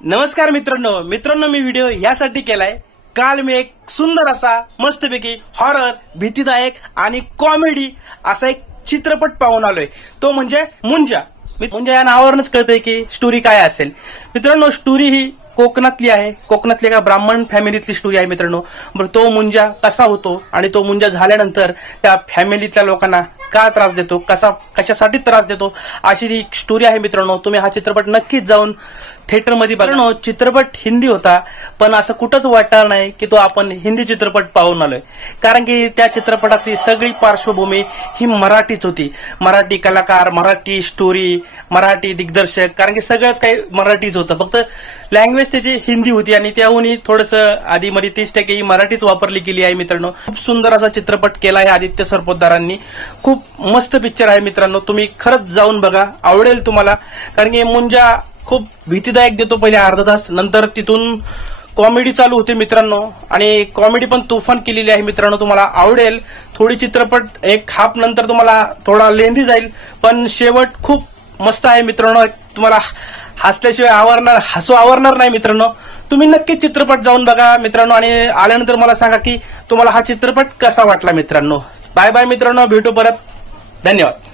नमस्कार मित्रांनो मी व्हिडिओ यासाठी केलाय। काल मी एक सुंदर असा मस्तपैकी हॉरर, भीतीदायक आणि कॉमेडी असा एक चित्रपट पाहून आलोय, तो म्हणजे मुंजा। मुंजा या नावावरूनच कळतंय की स्टोरी काय असेल। मित्रांनो, स्टोरी ही कोकणातली आहे, कोकणातली एका ब्राह्मण फॅमिलीतली स्टोरी आहे मित्रांनो। बरं, तो मुंजा कसा होतो आणि तो मुंजा झाल्यानंतर त्या फॅमिलीतल्या लोकांना का त्रास देतो, कशासाठी त्रास देतो, अशी ही स्टोरी आहे मित्रांनो। तुम्ही हा चित्रपट नक्कीच जाऊन थिएटरमध्ये बघा। चित्रपट हिंदी होता, पण असं कुठंच वाटणार नाही की तो आपण हिंदी चित्रपट पाहून आलोय, कारण की त्या चित्रपटातली सगळी पार्श्वभूमी ही मराठीच होती। मराठी कलाकार, मराठी स्टोरी, मराठी दिग्दर्शक, कारण की सगळंच काही मराठीच होतं, फक्त लँग्वेज त्याची हिंदी होती आणि त्याहूनही थोडंसं आधी मध्ये 30% ही मराठीच वापरली गेली आहे मित्रांनो। खूप सुंदर असा चित्रपट केला आहे आदित्य सरपोतदारांनी। खूप मस्त पिक्चर आहे मित्रांनो, तुम्ही खरंच जाऊन बघा, आवडेल तुम्हाला। कारण की मुंजा खूप भीतीदायक देतो पहिले अर्धा तास, नंतर तिथून कॉमेडी चालू होते मित्रांनो, आणि कॉमेडी पण तुफान केलेली आहे मित्रांनो, तुम्हाला आवडेल। थोडी चित्रपट एक हाफ नंतर तुम्हाला थोडा लेंदी जाईल, पण शेवट खूप मस्त आहे मित्रांनो। तुम्हाला हसल्याशिवाय हसू आवरणार नाही मित्रांनो। तुम्ही नक्कीच चित्रपट जाऊन बघा मित्रांनो, आणि आल्यानंतर मला सांगा की तुम्हाला हा चित्रपट कसा वाटला मित्रांनो। बाय बाय मित्रांनो, भेटू परत, धन्यवाद।